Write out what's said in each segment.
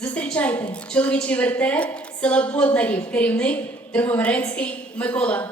Зустрічайте чоловічий вертеп села Боднарів, керівник Дрогомирецький Микола.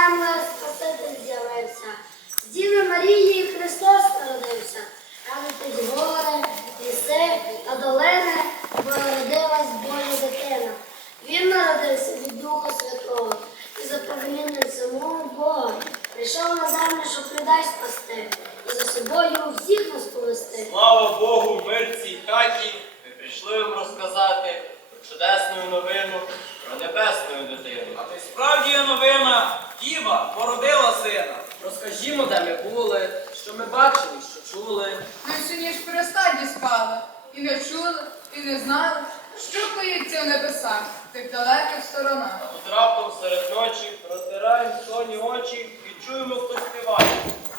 Mama. Далеких сторонах. А тут раптом серед ночі протираємо соні очі і чуємо, хто співає.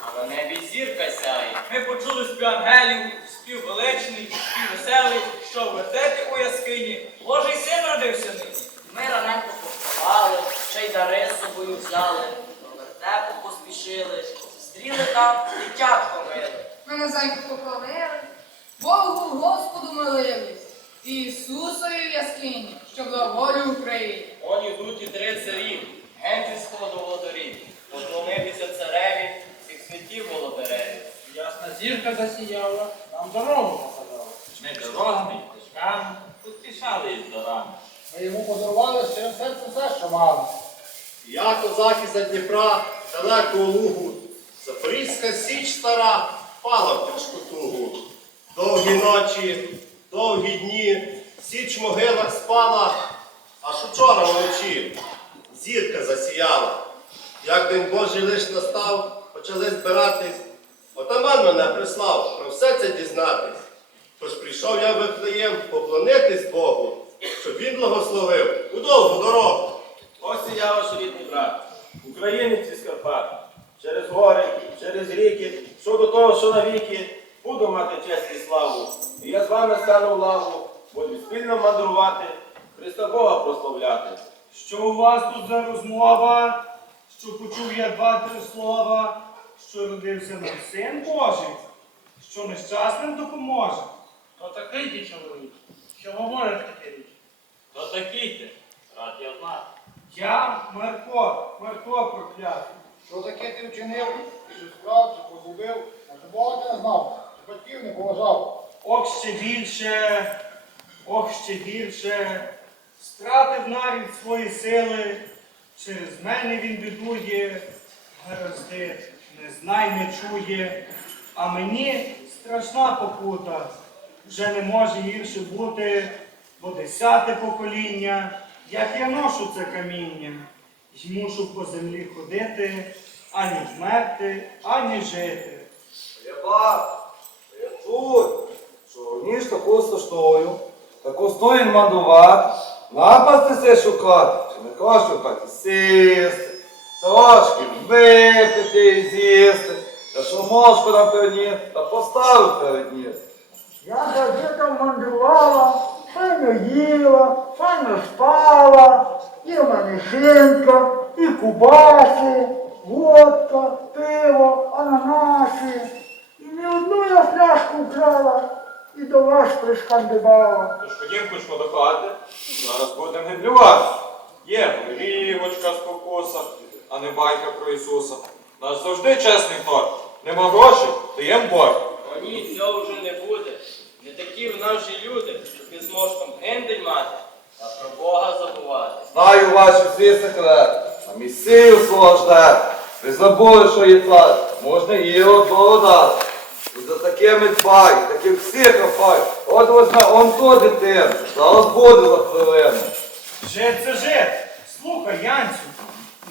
А на небі зірка сяє. Ми почули спів ангелів, спів величний, спів веселий, що в вертепі у яскині Божий син родився нині. Ми раненько поспали, ще й дари з собою взяли, до вертепу поспішили, зустріли там дитятко миле. Ми низенько поклонили, Богу Господу молились, і Ісусові в яскині, що благоволю Україні. Он ідуть і три царі, генці сходу володарі. Поклонитися цареві, всіх святів володареві. Ясна зірка засіяла, нам дорогу показала. Ми дорогами, стежками поспішали із дарами. Ми йому подарували щирим серцем все, що мали. Я козак із-за Дніпра, далекого лугу, Запорізька січ стара, впала в тяжку тугу. Довгі ночі, довгі дні, січ могилах спала, аж учора вночі зірка засіяла. Як день Божий лиш настав, почали збиратись. Отаман мене прислав про все це дізнатись. Тож прийшов я в поклонитись Богу, щоб він благословив у довгу дорогу. Ось і я ваш рідний брат, українець із Карпат. Через гори, через ріки, що до того, що навіки, буду мати честь і славу. І я з вами стану в лаву, буду спільно мандрувати, Христа Бога прославляти. Що у вас тут за розмова? Що почув я два-три слова, що родився нам син Божий, що нещасним допоможе. То такий ти чоловік, що говорить таке річ. Хто такий ти? Рад я знати. Я Марко, Марко проклятий. Що таке ти вчинив? Чи справ, чи погубив? А ти Бога ти не знав, батьків не поважав. Ох ще більше, ох ще гірше. Стратив навіть свої сили, через мене він бідує, гаразди, не знай, не чує. А мені страшна покута, вже не може гірше бути, бо десяте покоління, як я ношу це каміння, й мушу по землі ходити, ані вмерти, ані жити. Я бачу, я чую, що ніж таку страшною, таку стоїн мандувати, напасти шукати, чи не кого шукати сісти, трошки випити і з'їсти, Та що мошку нам переніс, та поставив переніс. Я за дітом мандрувала, файно їла, файно спала, і в мене шинка, і кубаси, водка, пиво, ананаси. І не одну я фляжку вкрала, і до вас пришкандибала. Тож ходім кучмо до хати, зараз будемо гендлювати. Є горівочка з покоса, а не байка про Ісуса. Наш завжди чесний торг. Нема грошей, даєм борг. О ні, цього вже не буде. Не такі в нас же люди, щоб із мошком гендель мати, а про Бога забувати. Знаю ваші всі секрети, а мій сил свого жде. Ви забули, що є цар, можна і от дати. І за такими дбай, таких всіх хапай. От ось он то дитину, зараз буде за хвилину. Жид це жид. Слухай, Янцю,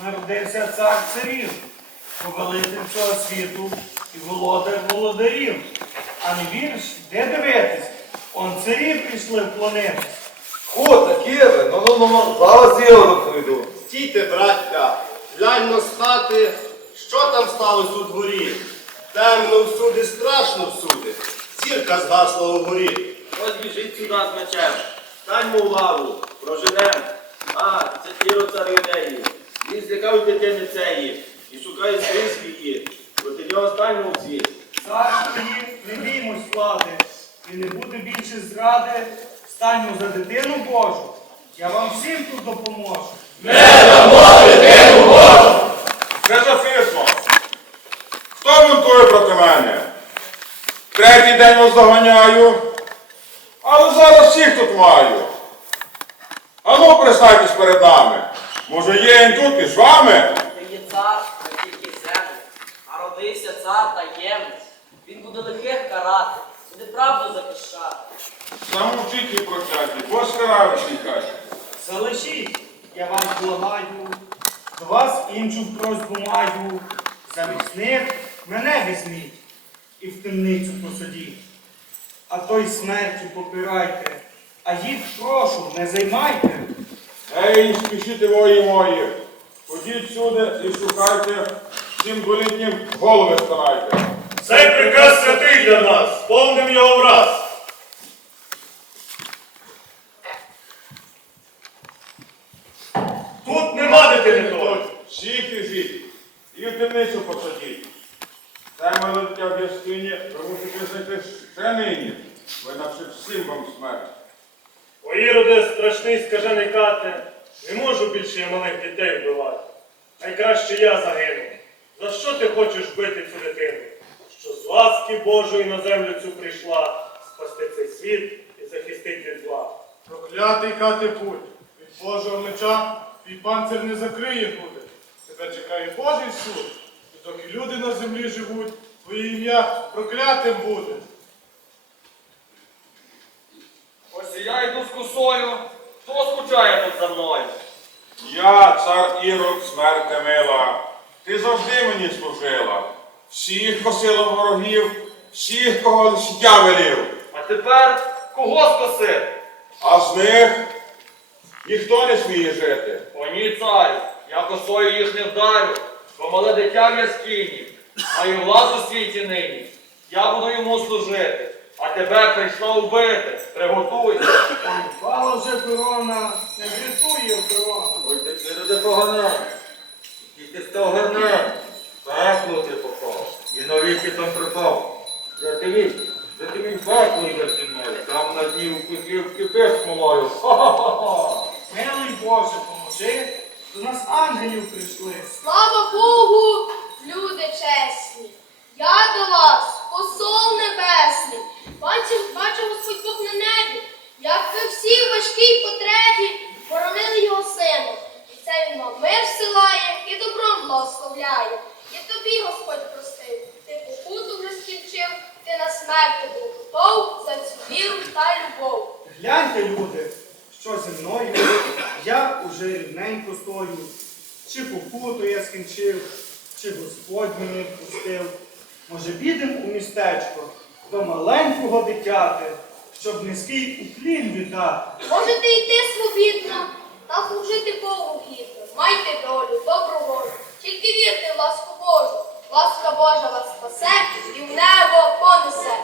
народився цар царів, повелитель цього світу і володар володарів. А не віриш, де дивитись? Он царі прийшли вклонитись. О, такі ви, ну ну ну, зараз ігору прийду. Стійте, браття, гляньмо з хати, що там сталося у дворі. Темно всюди, страшно всюди. Зірка згасла у горі. Ось біжить сюди з мечем. Станьмо у лаву, проженем. А, це Тіро цар юдеї. Він злякав дитини цієї і шукає скрізь її. Проти нього станьмо всі. Цар стоїть, не біймось влади, і не буде більше зради. Станьмо за дитину Божу. Я вам всім тут допоможу. Це за фірма. Хто бунтує проти мене? Третій день вас доганяю, але зараз всіх тут маю. Ану, признайтесь перед нами. Може, є він тут між вами? Ти є цар, не тільки землі, а родився цар таємний. Він буде лихих карати, буде правду захищати. Замовчіть і прокляті, бо скараю всій. Залишіть, я вам благаю, до вас іншу просьбу маю. Замість них мене візьміть і в темницю посадіть. А той смертю попирайте, а їх прошу, не займайте. Ей, спішіть вої мої. Ходіть сюди і шукайте, всім болітнім голови старайте. Цей приказ святий для нас, повним його враз. Тут нема дитини тої. Всіх візіть і в темницю посадіть. Це моє дитя в яскині, ви мусите знайти ще нині, бо інакше всім вам смерть. О, Страшний скажений кате, не можу більше я малих дітей вбивати. Найкраще я загину. За що ти хочеш бити цю дитину? Що з ласки Божої на землю цю прийшла, спасти цей світ і захистити від зла. Проклятий кати путь, від Божого меча твій панцир не закриє буде. Тебе чекає Божий суд, і доки люди на землі живуть, твоє ім'я проклятим буде. Ось і я йду з косою. Хто скучає тут за мною? Я, цар Ірод, смерти мила, ти завжди мені служила. Всіх косила ворогів, всіх, кого життя велів. А тепер кого скоси? А з них ніхто не сміє жити. О ні, царю, я косою їх не вдарю, бо мале дитя в яскині, маю владу в світі нині. Я буду йому служити, а тебе прийшла вбити. Приготуйся. Пала вже корона, не врятує корона. Ой, ти не погане. Тільки з того гарне. Пекло ти попав. І навіки там припав. Я тобі, я тобі пекло йде зі мною. Там на дні у кутлі вкипиш смолою. Ха-ха-ха. Милий Боже, поможи, до нас ангелів прийшли. Слава Богу, люди чесні. Я до вас, посол небесний. Бачив, бачив Господь Бог на небі, як ви всі важкій потребі боронили його сину. І це він вам мир всилає і добром благословляє. І тобі Господь простив. Ти покуту вже скінчив, ти на смерти був готов за цю віру та любов. Гляньте, люди, що зі мною, я уже рівненько стою. Чи покуту я скінчив, чи Господь мене впустив. Може, підемо у містечко до маленького дитяти, щоб низький уклін віддати. Можете йти свобідно та служити Богу гідно. Майте долю, добру волю, тільки вірте в ласку Божу. ласка Божа вас спасе і в небо понесе.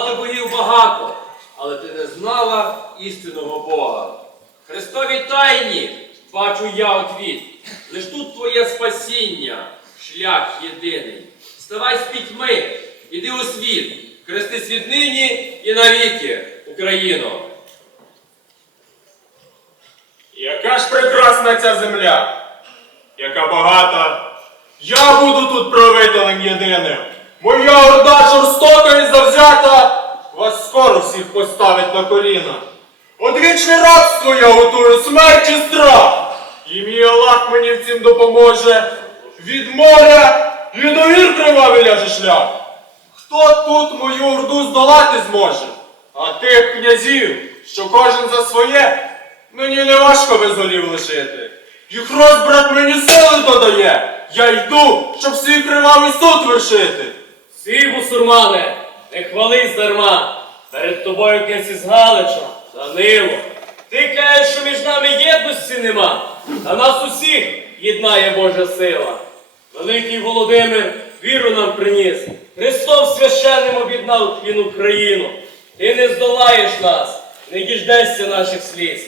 Ти богів багато, але ти не знала істинного Бога. Христові тайні бачу я отвіт. Лиш тут твоє спасіння, шлях єдиний. Вставай з пітьми, іди у світ, хрестись віднині і навіки, Україно. Яка ж прекрасна ця земля, яка багата. Я буду тут правителем єдиним. Моя орда жорстока і завзята, вас скоро всіх поставить на коліна. Одвічне рабство я готую, смерть і страх. І мій Аллах мені в цім допоможе. Від моря і до гір кривавий ляже шлях. Хто тут мою орду здолати зможе? А тих князів, що кожен за своє, мені не важко без голів лишити. Їх розбрат мені сили додає. Я йду, щоб свій кривавий суд вершити. Всі бусурмане, не хвались дарма. Перед тобою князь із Галича, Данило. Ти кажеш, що між нами єдності нема, а нас усіх єднає Божа сила. Великий Володимир віру нам приніс. Христом священним об'єднав він Україну. Ти не здолаєш нас, не діждешся наших сліз.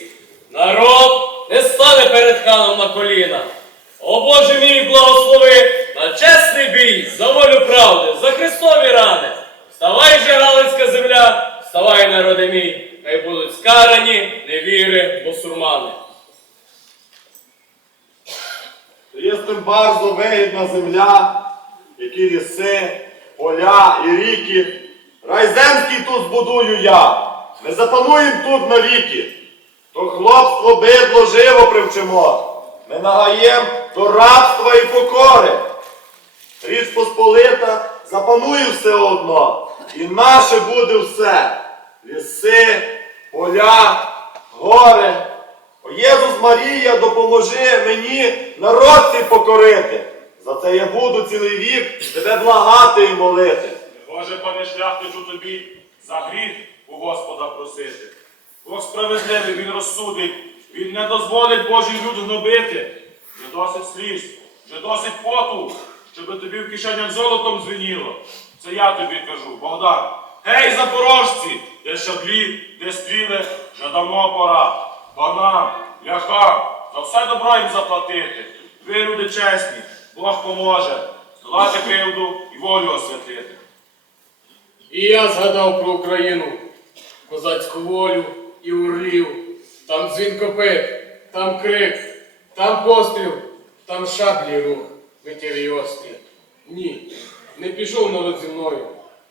Народ не стане перед ханом на коліна. О Боже мій, благослови на чесний бій, за волю правди, за Христові рани. Вставай же, Галицька земля, вставай, народи мій, хай будуть скарані невіри бусурмани. Єстим bardzo вигідна земля, які ліси, поля і ріки. Рай земський тут збудую я. Ми запануєм тут навіки. То хлопство бидло живо привчимо. Ми нагаєм до рабства і покори. Річ Посполита запанує все одно. І наше буде все. Ліси, поля, гори. О Єсус Марія, допоможи мені народ цей покорити. За це я буду цілий вік тебе благати і молити. Боже, пане шляхтичу тобі за гріх у Господа просити. Бог справедливий, він розсудить, він не дозволить Божий люд гнобити. Вже досить сліз, вже досить поту, щоб тобі в кишенях золотом звеніло. Це я тобі кажу, Богдан. Гей, запорожці, де шаблі, де стріли, вже давно пора. Панам, ляхам, за все добро їм заплатити. Ви, люди чесні, Бог поможе, здолати кривду і волю освятити. І я згадав про Україну, козацьку волю і урлів. Там дзвін копит, там крик, там постріл, там шаблі рух, миттєві острі. Ні, не пішов народ зі мною.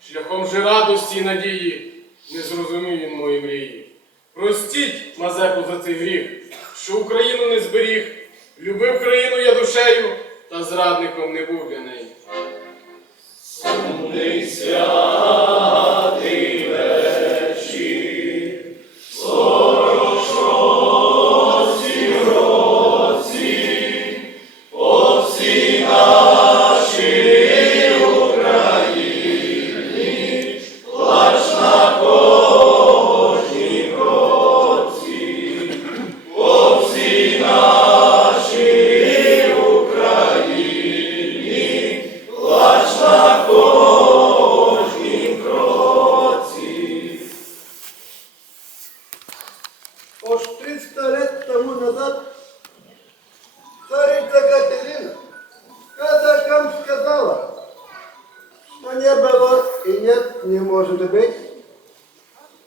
Шляхом же радості і надії не зрозумів він мої мрії. Простіть, Мазепу, за цей гріх, що Україну не зберіг, любив країну я душею, та зрадником не був для неї. Уж не было и нет, не может быть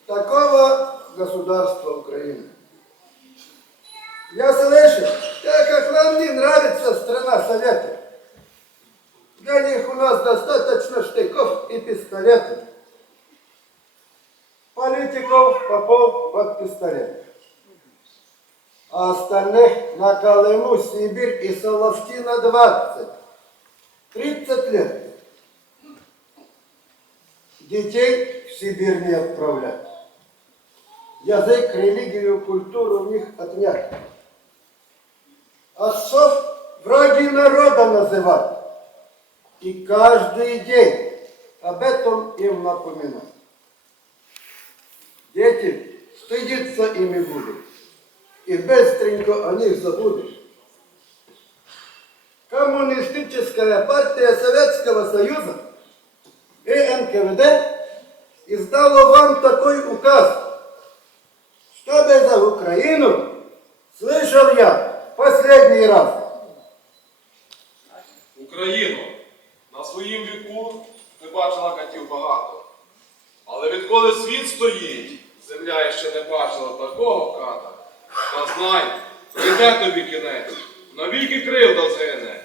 такого государства Украины. Я слышу, так как вам не нравится страна Советов. Для них у нас достаточно штыков и пистолетов. Политиков, попов под пистолет. А остальных на Колыму, Сибирь и Соловки на 20. 30 лет. Детей в Сибирь не отправлять. Язык, религию, культуру у них отнять. Отцов враги народа называть. И каждый день об этом им напоминать. Дети стыдиться ими будут. И быстренько о них забудешь. Коммунистическая партия Советского Союза и НКВД издала вам такой указ, чтобы за Украину слышал я последний раз. Україно, на своїм віку ти бачила катів багато. Але відколи світ стоїть, земля ще не бачила такого ката. Та знай, прийде тобі кінець, навіки кривда згине.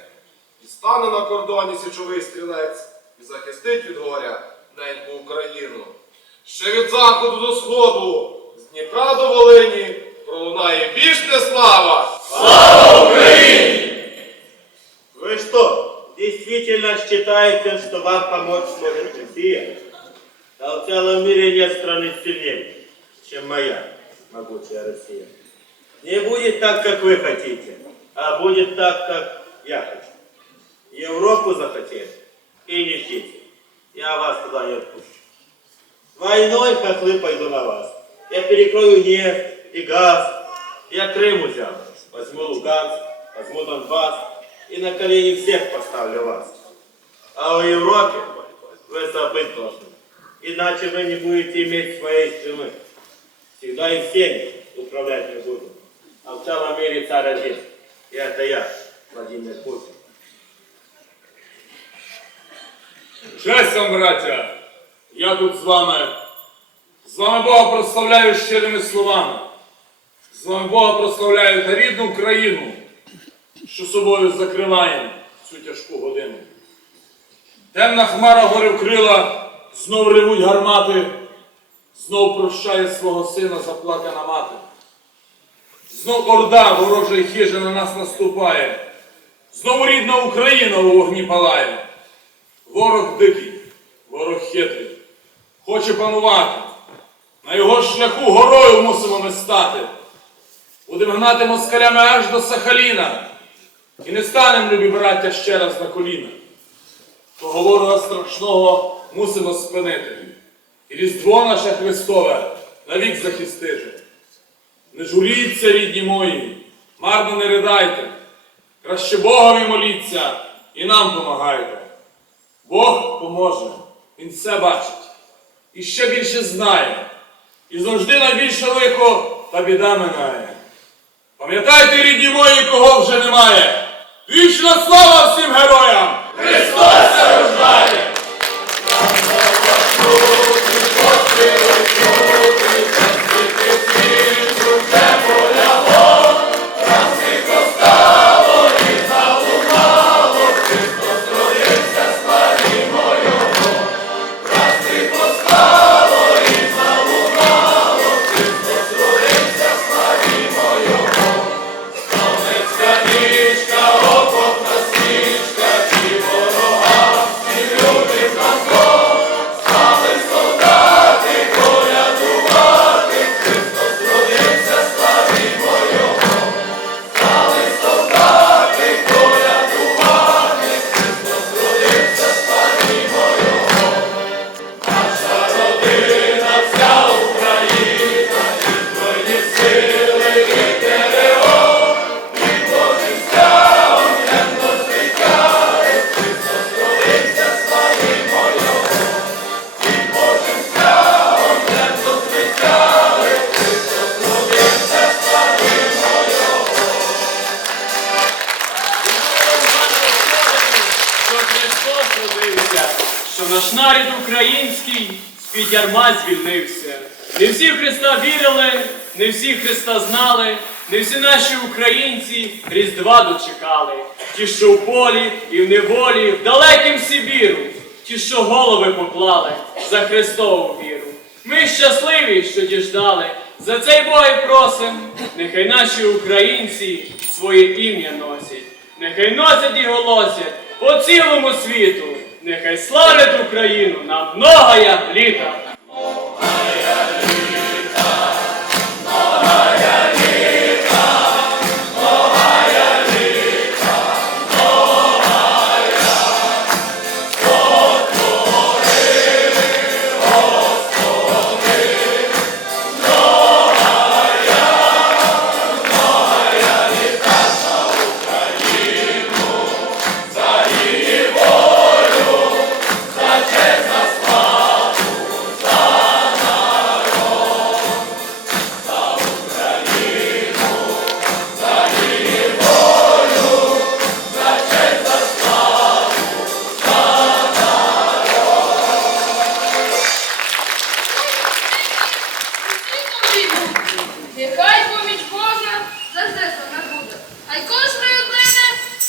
І стане на кордоні січовий стрілець і захистить від горя неньку Україну. Ще від заходу до сходу, з Дніпра до Волині пролунає вічна слава! Вы что, действительно считаете, что вам помочь сможет Россия? Да в целом мире нет страны сильнее, чем моя могучая Россия. Не будет так, как вы хотите, а будет так, как я хочу. Европу захотели И не ждите. Я вас туда не отпущу. Войной хохлы пойду на вас. Я перекрою нефть и газ. Я Крым взял. Возьму Луганск, возьму Донбасс и на колени всех поставлю вас. А в Европе вы забыть должны. Иначе вы не будете иметь своей страны. Всегда и всеми управлять не будем. А в целом мире царь один. И это я, Владимир Путин. Честь вам, браття! Я тут з вами. З вами Бога прославляю щирими словами. З вами Бога прославляю та рідну країну, що собою закриваємо цю тяжку годину. Темна хмара гори вкрила, знов ревуть гармати, знов прощає свого сина заплакана мати. Знов орда ворожої хижі на нас наступає. Знову рідна Україна у вогні палає. Ворог дикий, ворог хитрий, хоче панувати. На його шляху горою мусимо ми стати. Будемо гнати москалями аж до Сахаліна. І не станемо, любі браття, ще раз на коліна. Того ворога страшного мусимо спинити. І Різдво наше Христове навік захистити. Не журіться, рідні мої, марно не ридайте. Краще Богові моліться і нам помагайте. Бог поможе, Він все бачить і ще більше знає, і завжди найбільше лихо та біда минає. Пам'ятайте, рідні мої, кого вже немає. Вічна слава всім героям! Христос рождає! Ярма звільнився. Не всі в Христа вірили, не всі Христа знали, не всі наші українці Різдва дочекали. Ті, що в полі і в неволі, в далекім Сибіру, ті, що голови поклали за Христову віру. Ми щасливі, що діждали. За цей Бог і просим, нехай наші українці своє ім'я носять, нехай носять і голосять по цілому світу, нехай славлять Україну на многоя літа. Нехай поміч Божа завжди нами буде. А й кожної однини,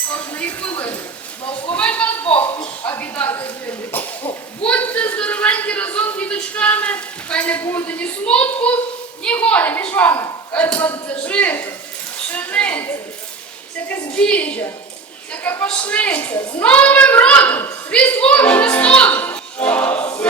кожної хвилини. Благословить вас Бог, а біда не згине. Будьте здоровенькі разом з діточками, хай не буде ні смутку, ні горя між вами. Хай родиться жито, пшениця, всяке збіжжя, всяка пашниця. З новим родом, Різдвом Христовим!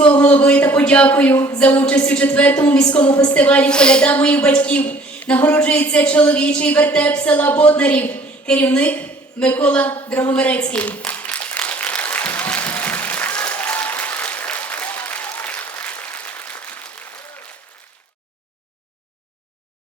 Міського голови та подякою за участь у четвертому міському фестивалі Коляда моїх батьків нагороджується чоловічий вертеп села Боднарів, керівник Микола Драгомерецький.